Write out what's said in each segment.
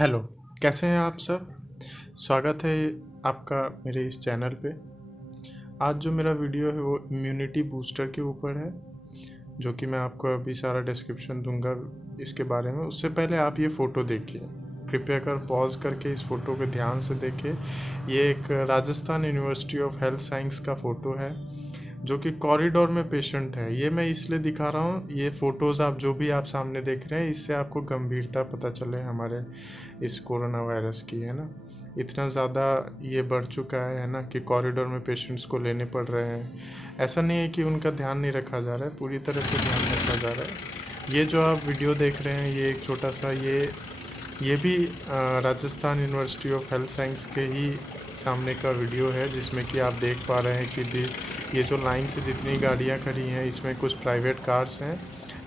Hello, कैसे हैं आप सब? स्वागत है आपका मेरे इस चैनल पे। आज जो मेरा वीडियो है वो इम्यूनिटी बूस्टर के ऊपर है, जो कि मैं आपको अभी सारा डिस्क्रिप्शन दूंगा इसके बारे में। उससे पहले आप ये फ़ोटो देखिए, कृपया कर पॉज करके इस फ़ोटो को ध्यान से देखिए। ये एक Rajasthan university of health science का फ़ोटो है, जो कि कॉरिडोर में पेशेंट है। ये मैं इसलिए दिखा रहा हूँ, ये फ़ोटोज़ आप जो भी आप सामने देख रहे हैं, इससे आपको गंभीरता पता चले हमारे इस कोरोना वायरस की, है ना। इतना ज़्यादा ये बढ़ चुका है ना, कि कॉरिडोर में पेशेंट्स को लेने पड़ रहे हैं। ऐसा नहीं है कि उनका ध्यान नहीं रखा जा रहा है, पूरी तरह से ध्यान रखा जा रहा है। ये जो आप वीडियो देख रहे हैं, ये एक छोटा सा ये भी Rajasthan university of health science के ही सामने का वीडियो है, जिसमें कि आप देख पा रहे हैं कि ये जो लाइन से जितनी गाड़ियां खड़ी हैं, इसमें कुछ प्राइवेट कार्स हैं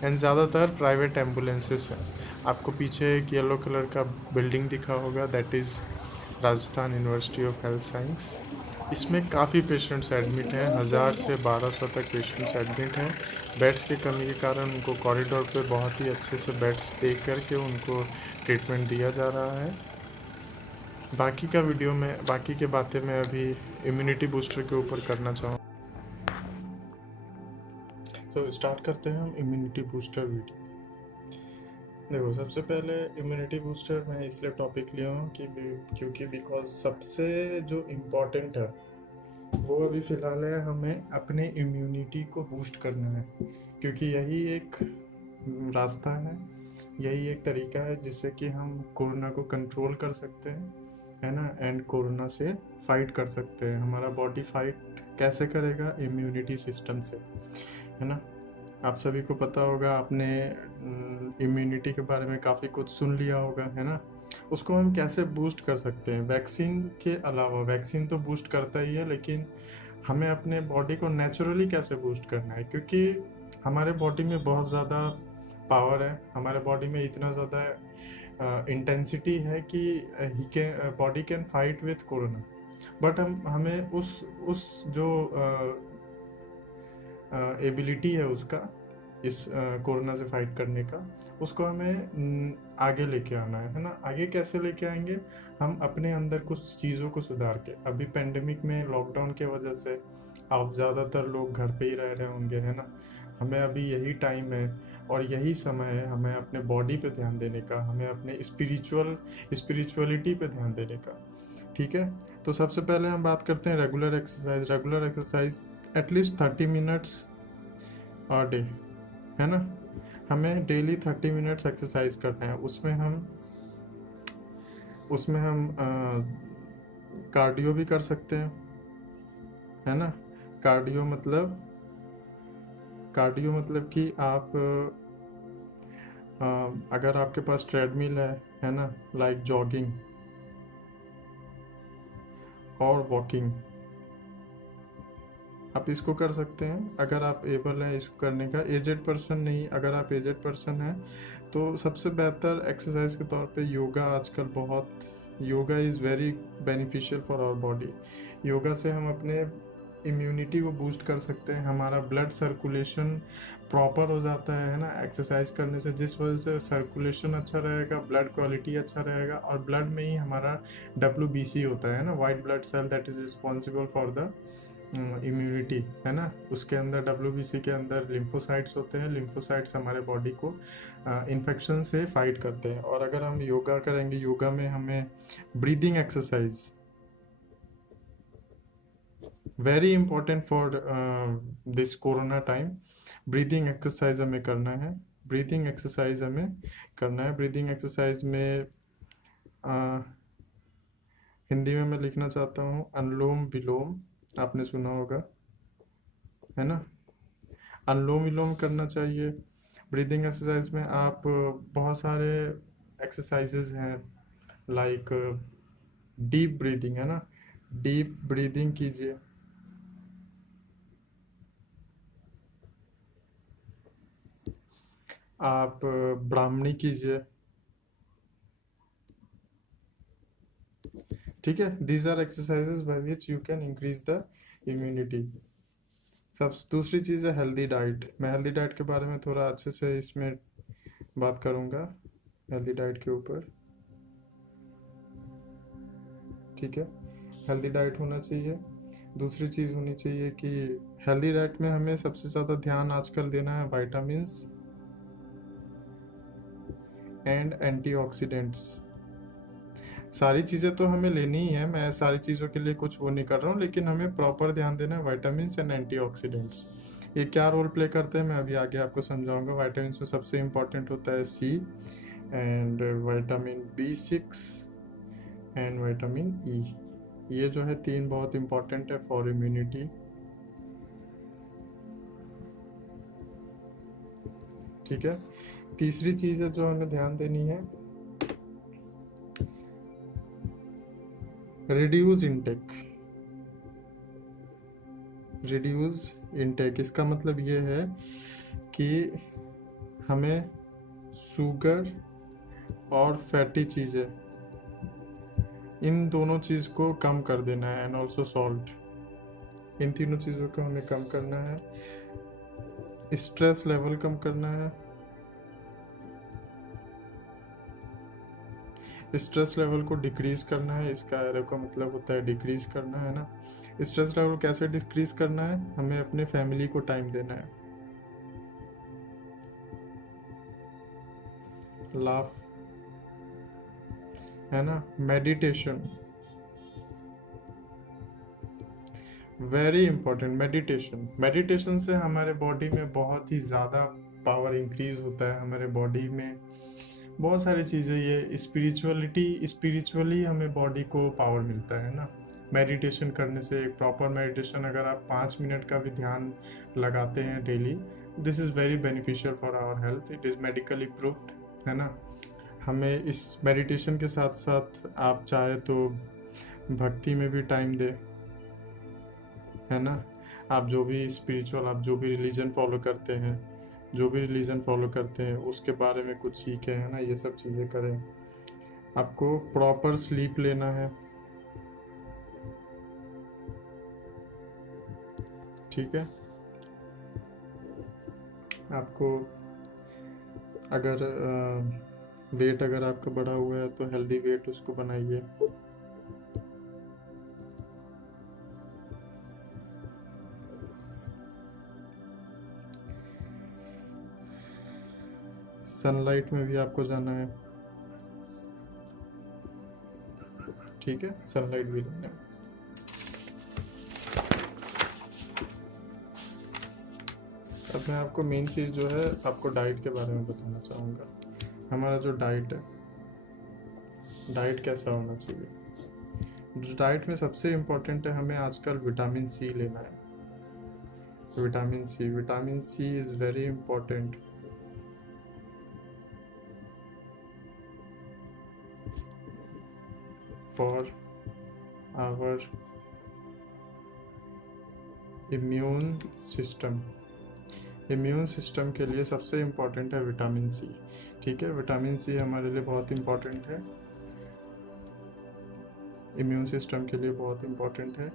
एंड ज़्यादातर प्राइवेट एम्बुलेंसेस हैं। आपको पीछे एक येलो कलर का बिल्डिंग दिखा होगा, that is Rajasthan university of health science. इसमें काफ़ी पेशेंट्स एडमिट हैं, 1000 से 1200 तक पेशेंट्स एडमिट हैं। बेड्स की कमी के कारण उनको कॉरिडोर पे बहुत ही अच्छे से बेड्स दे करके उनको ट्रीटमेंट दिया जा रहा है। बाकी का वीडियो में बाकी की बातें मैं अभी इम्यूनिटी बूस्टर के ऊपर करना चाहूँ। तो स्टार्ट करते हैं हम इम्यूनिटी बूस्टर वीडियो। देखो, सबसे पहले इम्यूनिटी बूस्टर मैं इसलिए टॉपिक लिया हूँ क्योंकि बिकॉज सबसे जो इम्पोर्टेंट है वो अभी फ़िलहाल है, हमें अपने इम्यूनिटी को बूस्ट करना है। क्योंकि यही एक रास्ता है, यही एक तरीका है जिससे कि हम कोरोना को कंट्रोल कर सकते हैं, है ना। एंड कोरोना से फाइट कर सकते हैं। हमारा बॉडी फाइट कैसे करेगा? इम्यूनिटी सिस्टम से, है ना। आप सभी को पता होगा, आपने इम्यूनिटी के बारे में काफ़ी कुछ सुन लिया होगा, है ना। उसको हम कैसे बूस्ट कर सकते हैं? वैक्सीन के अलावा, वैक्सीन तो बूस्ट करता ही है, लेकिन हमें अपने बॉडी को नेचुरली कैसे बूस्ट करना है? क्योंकि हमारे बॉडी में बहुत ज़्यादा पावर है, हमारे बॉडी में इतना ज़्यादा इंटेंसिटी है कि he can body can fight with corona. But हमें उस जो एबिलिटी है उसका, इस कोरोना से फाइट करने का, उसको हमें आगे लेके आना है ना। आगे कैसे लेके आएंगे? हम अपने अंदर कुछ चीज़ों को सुधार के। अभी पेंडेमिक में लॉकडाउन के वजह से आप ज़्यादातर लोग घर पे ही रह रहे होंगे, है ना। हमें अभी यही टाइम है और यही समय है हमें अपने बॉडी पे ध्यान देने का, हमें अपने स्पिरिचुअलिटी पे ध्यान देने का। ठीक है, तो सबसे पहले हम बात करते हैं रेगुलर एक्सरसाइज एटलीस्ट 30 मिनट्स और डे, है ना। हमें डेली 30 मिनट्स एक्सरसाइज करना है। उसमें हम कार्डियो भी कर सकते हैं, है ना। कार्डियो मतलब कार्डियो मतलब कि आप अगर आपके पास ट्रेडमिल है ना, लाइक जॉगिंग और वॉकिंग, आप इसको कर सकते हैं अगर आप एबल हैं इसको करने का। एजेड पर्सन नहीं, अगर आप एजेड पर्सन हैं तो सबसे बेहतर एक्सरसाइज के तौर पे योगा आजकल yoga is very beneficial for our body. Yoga से हम अपने इम्यूनिटी को बूस्ट कर सकते हैं, हमारा ब्लड सर्कुलेशन प्रॉपर हो जाता है ना, एक्सरसाइज करने से। जिस वजह से सर्कुलेशन अच्छा रहेगा, ब्लड क्वालिटी अच्छा रहेगा, और ब्लड में ही हमारा WBC होता है ना, white blood cell, that is responsible for the immunity, है ना। उसके अंदर WBC के अंदर लिम्फोसाइट्स होते हैं। लिम्फोसाइट्स हमारे बॉडी को इन्फेक्शन से फाइट करते हैं। और अगर हम योगा करेंगे, योगा में हमें breathing exercise very important for this corona time. Breathing exercise हमें करना है, ब्रीदिंग एक्सरसाइज में हिंदी में मैं लिखना चाहता हूँ अनुलोम विलोम, आपने सुना होगा, है ना। अनुलोम विलोम करना चाहिए। ब्रीदिंग एक्सरसाइज में आप बहुत सारे एक्सरसाइजेज हैं, लाइक डीप ब्रीदिंग, है ना। डीप ब्रीदिंग कीजिए, आप ब्राह्मणी कीजिए, ठीक है। These are exercises by which you can increase the immunity. सब दूसरी चीज़ है हेल्दी डाइट। मैं हेल्दी डाइट के बारे में थोड़ा अच्छे से इसमें बात करूँगा, हेल्दी डाइट के ऊपर। ठीक है, हेल्दी डाइट होना चाहिए। दूसरी चीज़ होनी चाहिए कि हेल्दी डाइट में हमें सबसे ज़्यादा ध्यान आजकल देना है विटामिन्स एंड एंटीऑक्सीडेंट्स। सारी चीज़ें तो हमें लेनी ही है, मैं सारी चीज़ों के लिए कुछ वो नहीं कर रहा हूँ, लेकिन हमें प्रॉपर ध्यान देना है विटामिन्स एंड एंटीऑक्सीडेंट्स। ये क्या रोल प्ले करते हैं मैं अभी आगे आपको समझाऊंगा। विटामिन्स में सबसे इम्पोर्टेंट होता है C and vitamin B6 and vitamin E. ये जो है 3 बहुत इम्पोर्टेंट है फॉर इम्यूनिटी। ठीक है, तीसरी चीज़ है जो हमें ध्यान देनी है, रिड्यूस इनटेक। रिड्यूस इनटेक इसका मतलब ये है कि हमें शुगर और फैटी चीज़ें, इन दोनों चीज़ को कम कर देना है एंड ऑल्सो सॉल्ट। इन तीनों चीज़ों को हमें कम करना है। स्ट्रेस लेवल कम करना है। स्ट्रेस लेवल को डिक्रीज करना है, इसका एरो का मतलब होता है डिक्रीज करना, है ना। स्ट्रेस लेवल कैसे डिक्रीज करना है, हमें अपने फैमिली को टाइम देना है, लाफ, है ना। Meditation, very important. मेडिटेशन से हमारे बॉडी में बहुत ही ज़्यादा पावर इंक्रीज होता है। हमारे बॉडी में बहुत सारी चीज़ें, ये स्पिरिचुअली हमें बॉडी को पावर मिलता है ना मेडिटेशन करने से। एक प्रॉपर मेडिटेशन अगर आप 5 मिनट का भी ध्यान लगाते हैं daily, this is very beneficial for our health, it is medically proofed, है ना। हमें इस मेडिटेशन के साथ साथ आप चाहे तो भक्ति में भी टाइम दें, है ना। आप जो भी स्पिरिचुअल, आप जो भी रिलीजन फॉलो करते हैं उसके बारे में कुछ सीखें, है ना। ये सब चीज़ें करें। आपको प्रॉपर स्लीप लेना है, ठीक है। आपको अगर वेट अगर आपका बढ़ा हुआ है तो हेल्दी वेट उसको बनाइए। सनलाइट में भी आपको जाना है, ठीक है, सनलाइट भी लेना है। अब मैं आपको मेन चीज़ जो है आपको डाइट के बारे में बताना चाहूँगा। हमारा जो डाइट है, डाइट कैसा होना चाहिए। जो डाइट में सबसे इम्पोर्टेंट है, हमें आजकल विटामिन सी लेना है। Vitamin C is very important for our immune system के लिए सबसे इम्पोर्टेंट है विटामिन सी, ठीक है। विटामिन सी हमारे लिए बहुत इम्पोर्टेंट है, इम्यून सिस्टम के लिए बहुत इम्पोर्टेंट है।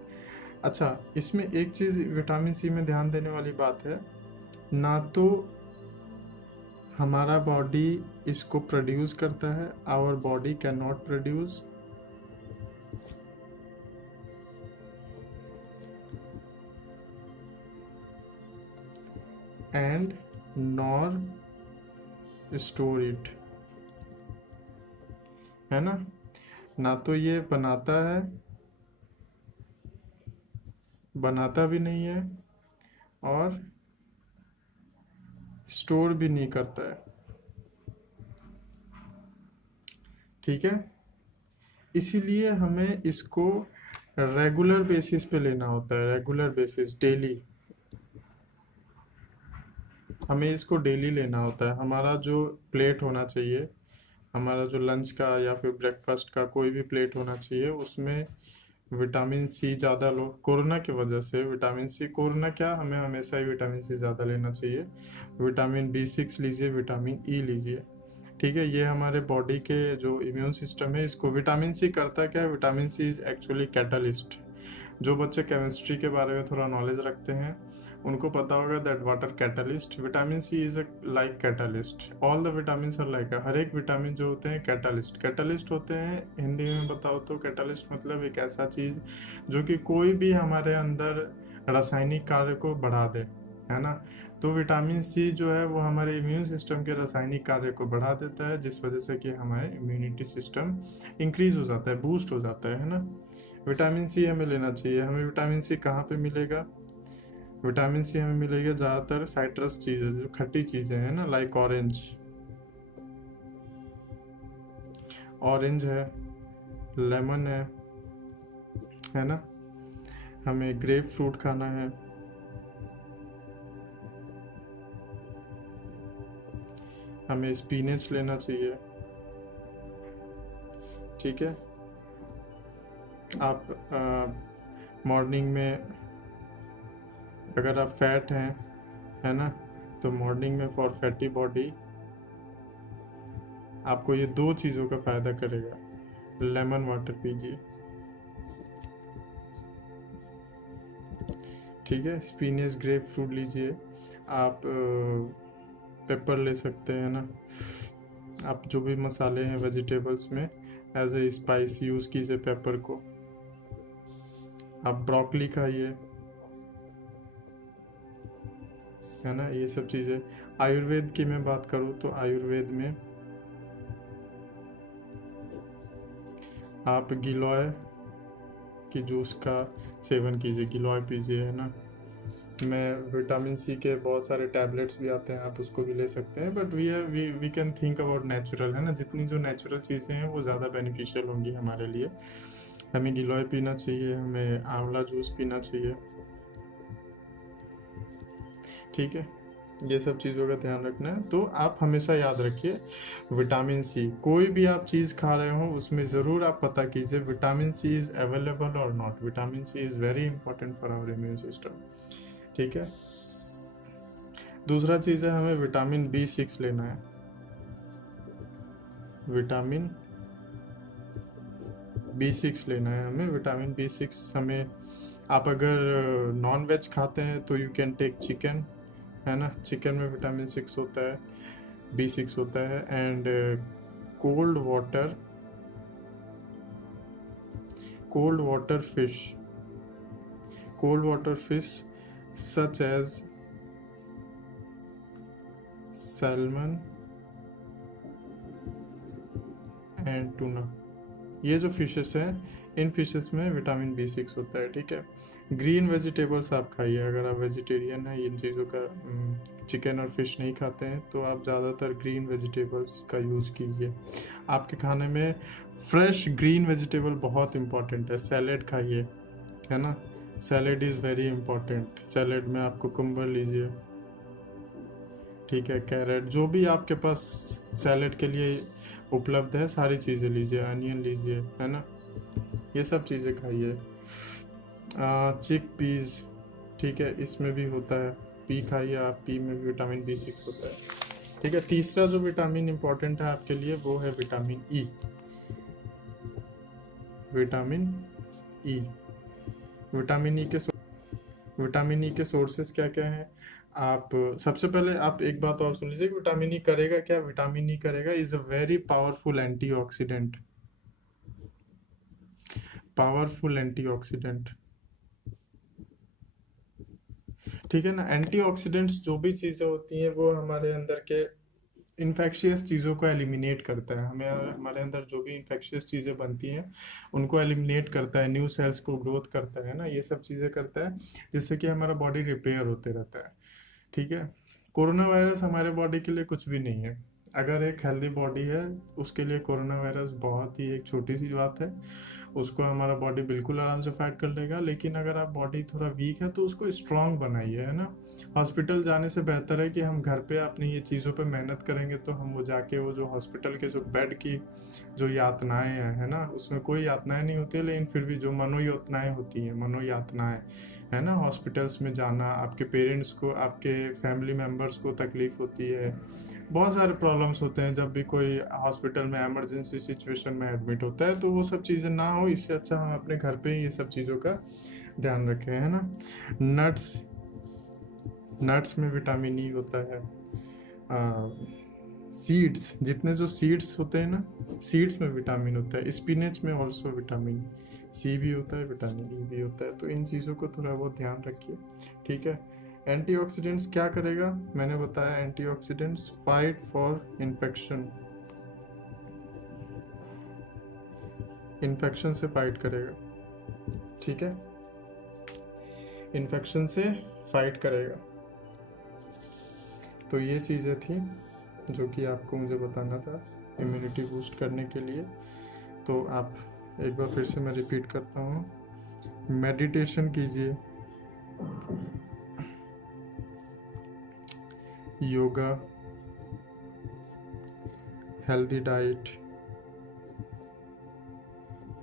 अच्छा, इसमें एक चीज़ विटामिन सी में ध्यान देने वाली बात है, ना तो हमारा बॉडी इसको प्रोड्यूस करता है, our body can not produce, and nor store it, है ना। ना तो ये बनाता भी नहीं है और स्टोर भी नहीं करता है, ठीक है। इसीलिए हमें इसको रेगुलर बेसिस पे लेना होता है, रेगुलर बेसिस, डेली। हमें इसको डेली लेना होता है। हमारा जो प्लेट होना चाहिए, हमारा जो लंच का या फिर ब्रेकफास्ट का कोई भी प्लेट होना चाहिए, उसमें विटामिन सी ज़्यादा लो। कोरोना की वजह से विटामिन सी, कोरोना क्या, हमें हमेशा ही विटामिन सी ज़्यादा लेना चाहिए। विटामिन B6 लीजिए, विटामिन ई लीजिए, ठीक है। ये हमारे बॉडी के जो इम्यून सिस्टम है, इसको विटामिन सी करता क्या है, vitamin C is actually catalyst. जो बच्चे केमिस्ट्री के बारे में थोड़ा नॉलेज रखते हैं उनको पता होगा that water catalyst, vitamin C is like catalyst, all the vitamin are like, हर एक विटामिन जो होते हैं कैटलिस्ट होते हैं। हिंदी में बताओ तो कैटलिस्ट मतलब एक ऐसा चीज़ जो कि कोई भी हमारे अंदर रासायनिक कार्य को बढ़ा दे, है ना। तो विटामिन सी जो है वो हमारे इम्यून सिस्टम के रासायनिक कार्य को बढ़ा देता है, जिस वजह से कि हमारे इम्यूनिटी सिस्टम इंक्रीज हो जाता है, बूस्ट हो जाता है ना। विटामिन सी हमें लेना चाहिए। हमें विटामिन सी कहाँ पे मिलेगा? विटामिन सी हमें मिलेगा ज़्यादातर साइट्रस चीज़ें, जो खट्टी चीज़ें हैं ना, लाइक ऑरेंज है, लेमन है ना। हमें ग्रेप फ्रूट खाना है, हमें स्पिनच लेना चाहिए, ठीक है। आप मॉर्निंग में अगर आप फैट हैं, है ना, तो मॉर्निंग में फॉर फैटी बॉडी आपको ये 2 चीज़ों का फ़ायदा करेगा। लेमन वाटर पीजिए, ठीक है। स्पिनच, ग्रेप फ्रूट लीजिए। आप पेपर ले सकते हैं ना। आप जो भी मसाले हैं वेजिटेबल्स में एज ए स्पाइस यूज़ कीजिए पेपर को। आप ब्रोकली खाइए, है ना, ये सब चीज़ें। आयुर्वेद की मैं बात करूँ तो आयुर्वेद में आप गिलोय की जूस का सेवन कीजिए, गिलोय पीजिए, है ना। मैं विटामिन सी के बहुत सारे टैबलेट्स भी आते हैं, आप उसको भी ले सकते हैं, but we can think about natural, है ना। जितनी जो नेचुरल चीज़ें हैं वो ज़्यादा बेनिफिशियल होंगी हमारे लिए। हमें गिलोय पीना चाहिए, हमें आंवला जूस पीना चाहिए, ठीक है। ये सब चीज़ों का ध्यान रखना है। तो आप हमेशा याद रखिए विटामिन सी, कोई भी आप चीज़ खा रहे हो उसमें ज़रूर आप पता कीजिए विटामिन सी इज़ अवेलेबल और not. Vitamin C is very important for our immune system, ठीक है। दूसरा चीज़ है हमें विटामिन B6 लेना है। विटामिन B6 लेना है हमें, विटामिन B6 हमें। आप अगर नॉन वेज खाते हैं तो यू कैन टेक चिकन, है ना। चिकन में विटामिन 6 होता है, B6 होता है। And cold water fish such as salmon and tuna, ये जो फिशेस हैं इन फिशेस में विटामिन B6 होता है, ठीक है। ग्रीन वेजिटेबल्स आप खाइए। अगर आप वेजिटेरियन हैं, इन चीज़ों का चिकन और फिश नहीं खाते हैं, तो आप ज़्यादातर ग्रीन वेजिटेबल्स का यूज़ कीजिए। आपके खाने में फ्रेश ग्रीन वेजिटेबल बहुत इंपॉर्टेंट है। सैलेड खाइए, है ना। Salad is very important. Salad में आप कुकुम्बर लीजिए, ठीक है, कैरेट, जो भी आपके पास सैलेड के लिए उपलब्ध है सारी चीज़ें लीजिए, अनियन लीजिए, है ना। ये सब चीज़ें खाइए। चिक पीज़, ठीक है, इसमें भी होता है। पी खाइए आप, पी में भी विटामिन B6 होता है, ठीक है। तीसरा जो विटामिन इंपॉर्टेंट है आपके लिए वो है vitamin E. Vitamin E, vitamin E के सोर्सेस क्या क्या हैं? आप सबसे पहले आप एक बात और सुन लीजिए, विटामिन ई करेगा क्या? विटामिन ई करेगा is a very powerful antioxidant, ठीक है ना। एंटीऑक्सीडेंट्स जो भी चीज़ें होती हैं वो हमारे अंदर के इन्फेक्शियस चीज़ों को एलिमिनेट करता है। हमें हमारे अंदर जो भी इन्फेक्शियस चीज़ें बनती हैं उनको एलिमिनेट करता है, न्यू सेल्स को ग्रोथ करता है ना, ये सब चीज़ें करता है, जिससे कि हमारा बॉडी रिपेयर होते रहता है, ठीक है। कोरोना वायरस हमारे बॉडी के लिए कुछ भी नहीं है। अगर एक हेल्दी बॉडी है उसके लिए कोरोना वायरस बहुत ही एक छोटी सी बात है, उसको हमारा बॉडी बिल्कुल आराम से फाइट कर लेगा। लेकिन अगर आप बॉडी थोड़ा वीक है तो उसको स्ट्रांग बनाइए, है ना। हॉस्पिटल जाने से बेहतर है कि हम घर पे अपनी ये चीज़ों पे मेहनत करेंगे, तो हम वो जाके वो जो हॉस्पिटल के जो बेड की जो यातनाएं हैं, है ना, उसमें कोई यातनाएं नहीं होती, लेकिन फिर भी जो मनोयातनाएं होती हैं, मनोयातनाएं, है ना, हॉस्पिटल्स में जाना, आपके पेरेंट्स को, आपके फैमिली मेम्बर्स को तकलीफ होती है, बहुत सारे प्रॉब्लम्स होते हैं जब भी कोई हॉस्पिटल में इमरजेंसी सिचुएशन में एडमिट होता है। तो वो सब चीज़ें ना हो, इससे अच्छा हम अपने घर पे ही ये सब चीज़ों का ध्यान रखें, है ना। नट्स नट्स में विटामिन ई होता है। सीड्स, जितने जो सीड्स होते हैं ना, सीड्स में विटामिन होता है। स्पिनच में ऑल्सो विटामिन सी भी होता है, विटामिन ई भी होता है। तो इन चीज़ों को थोड़ा बहुत ध्यान रखिए, ठीक है। एंटीऑक्सीडेंट्स क्या करेगा, मैंने बताया antioxidants fight for infection, infection से फाइट करेगा, ठीक है, इन्फेक्शन से फाइट करेगा। तो ये चीज़ें थी जो कि आपको मुझे बताना था इम्यूनिटी बूस्ट करने के लिए। तो आप एक बार फिर से मैं रिपीट करता हूँ, मेडिटेशन कीजिए, yoga, healthy diet.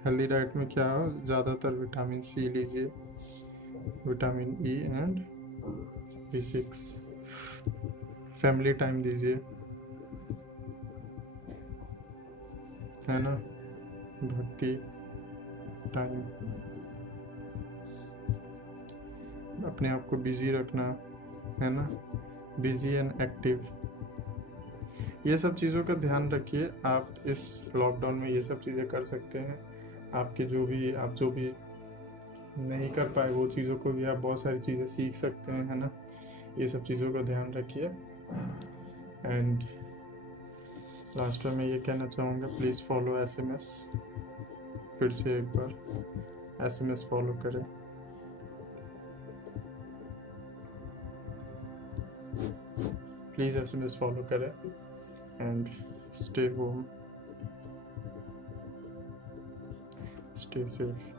Healthy diet में क्या हो, ज़्यादातर विटामिन सी लीजिए, vitamin E and B6। Family time दीजिए, है ना, भक्ति टाइम, अपने आप को बिजी रखना, है ना, बिजी एंड एक्टिव। ये सब चीज़ों का ध्यान रखिए। आप इस लॉकडाउन में ये सब चीज़ें कर सकते हैं। आपके आप जो भी नहीं कर पाए वो चीज़ों को भी आप बहुत सारी चीज़ें सीख सकते हैं, है ना। ये सब चीज़ों का ध्यान रखिए। एंड लास्ट में मैं ये कहना चाहूँगा, प्लीज़ फॉलो SMS। फिर से एक बार SMS फॉलो करें। प्लीज़ SMS फॉलो करें and stay home, stay safe.